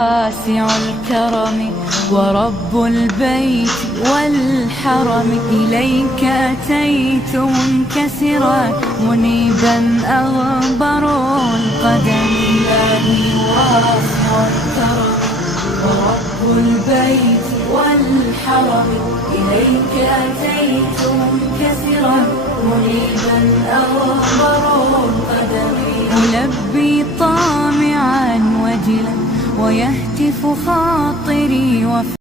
واسع الكرم ورب البيت والحرم، إليك أتيت منكسرا منيبا أغبر القدم. إلهي واسع الكرم ورب البيت والحرم، إليك أتيت منكسرا منيبا أغبر القدم. ألبي طامعا وجلا ويهتف خاطري